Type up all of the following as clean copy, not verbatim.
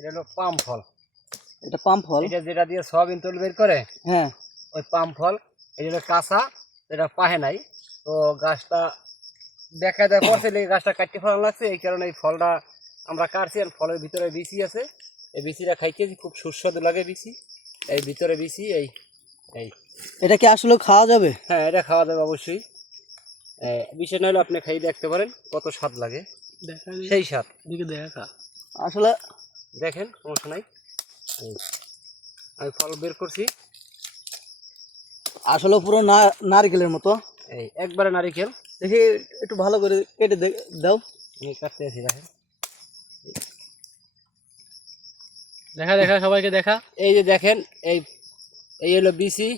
এটা হলো পাম ফল। এটা পাম ফল, এটা যেটা দিয়ে সয়াবিন তেল বের করে, হ্যাঁ ওই পাম ফল। এটা হলো কাঁচা, এটা পাহে নাই। তো গাছটা দেখা দেয় পড়ছে, গাছটা কাটতে ফেলা লাগছে, এই কারণে এই ফলটা আমরা কাটছি। আর ফলের ভিতরে বিচি আছে, এই বিচিটা খাইতে খুব সুস্বাদু লাগে। বিচি এই ভিতরে বিচি এই এই এটা কি আসলে খাওয়া যাবে? হ্যাঁ, এটা খাওয়া যাবে অবশ্যই। বিষয় না হলে আপনি খাই দেখতে পারেন কত স্বাদ লাগে, সেই স্বাদ। দেখা আসলে দেখেন, সমস্যা নাই। আমি ফল বের করছি, আসলে পুরো নারকেলের মতো। এই একবারে নারিকেল। দেখি একটু ভালো করে কেটে দাও। আমি কাটতে আছি, দেখেন। দেখা দেখা সবাইকে দেখা। এই যে দেখেন, এই এই হলো বিসি।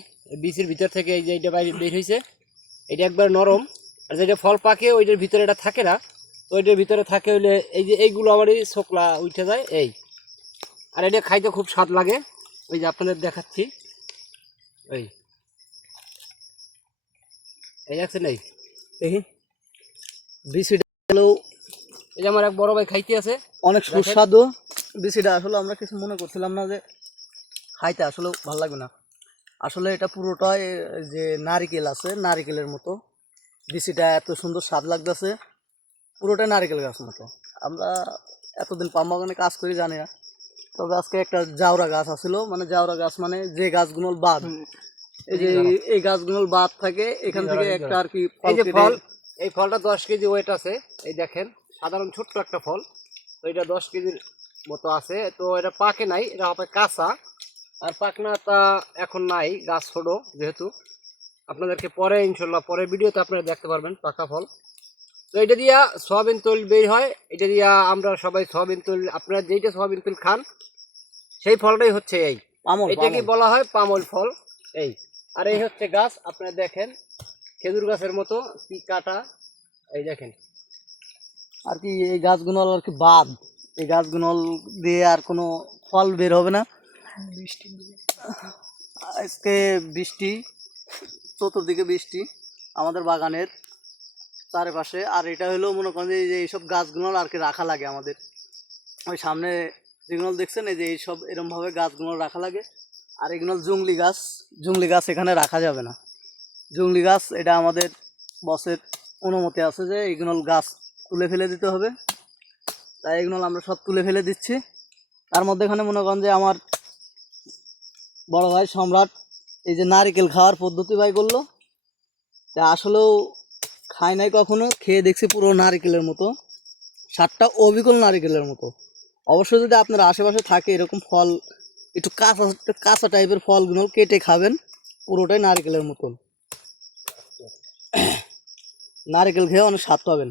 বিসির ভিতর থেকে এই যে এইটা বের হয়েছে, এটা একবার নরম। আর যেটা ফল পাকে ওইটার ভিতরে এটা থাকে না, তো ওইটার ভিতরে থাকে হইলে এই যে এইগুলো আবারই শোকলা উঠে যায় এই। আর এটা খাইতে খুব স্বাদ লাগে, ওই যে আপনাদের দেখাচ্ছি। এই এই দেখছেন, এই দেখি বিচিটা হলো, এই যে আমার এক বড় ভাই খাইতে আছে, অনেক সুস্বাদু বিচিটা। আসলে আমরা কিছু মনে করছিলাম না যে খাইতে আসলে ভালো লাগবে না। আসলে এটা পুরোটাই যে নারিকেল আছে, নারিকেলের মতো। বিচিটা এত সুন্দর স্বাদ লাগতেছে, পুরোটাই নারিকেল গাছ মতো। আমরা এতদিন পাম বাগানে কাজ করি জানি না, তবে আজকে একটা জাউরা গাছ আছিল, মানে জাউরা গাছ মানে যে গাছগুলো বাদ, এই যে এই গাছগুলো বাদ থাকে, এখান থেকে একটা আর কি এই যে ফল। এই ফলটা 10 কেজি ওয়েট আছে। এই দেখেন, সাধারণ ছোট্ট একটা ফল, তো এটা 10 কেজির মতো আছে। তো এটা পাকে নাই, এটা হবে কাঁচা। আর পাকনাটা এখন নাই, গাছ ছোট যেহেতু। আপনাদেরকে পরে ইনশাল্লাহ পরে ভিডিওতে আপনারা দেখতে পারবেন পাকা ফল। তো এটা দিয়া সয়াবিন তেল বের হয়, এটা দিয়া আমরা সবাই সয়াবিন তেল, আপনারা যেইটা সয়াবিন তেল খান সেই ফলটাই হচ্ছে এই। এটা কি বলা হয় পামল ফল। এই আর এই হচ্ছে গাছ, আপনারা দেখেন খেজুর গাছের মতো কি কাটা, এই দেখেন। আর কি এই গাছগুলো আর কি বাদ, এই গাছগুলো দিয়ে আর কোনো ফল বের হবে না। আজকে বৃষ্টি, চতুর্দিকে বৃষ্টি আমাদের বাগানের চারপাশে। আর এটা হলো মনে করেন যে এইসব গাছগুলো আর কি রাখা লাগে আমাদের ওই সামনে যেগুলো দেখছেন, এই যে এইসব এরমভাবে গাছগুলো রাখা লাগে। আর এগুলো জংলি গাছ, জংলি গাছ এখানে রাখা যাবে না। জংলি গাছ এটা আমাদের বসের অনুমতি আছে যে এইগুলো গাছ তুলে ফেলে দিতে হবে, তাই এগুলো আমরা সব তুলে ফেলে দিচ্ছি। তার মধ্যে এখানে মনে করেন যে আমার বড় ভাই সম্রাট এই যে নারিকেল খাওয়ার পদ্ধতি ভাই করলো, তা আসলেও খাই নাই কখনো, খেয়ে দেখছি পুরো নারিকেলের মতো, স্বাদটা অবিকল নারিকেলের মতো। অবশ্যই যদি আপনার আশেপাশে থাকে এরকম ফল, একটু কাঁচা কাঁচা টাইপের ফলগুলো কেটে খাবেন, পুরোটাই নারিকেলের মতন। নারিকেল খেয়ে অনেক স্বাদ পাবেন।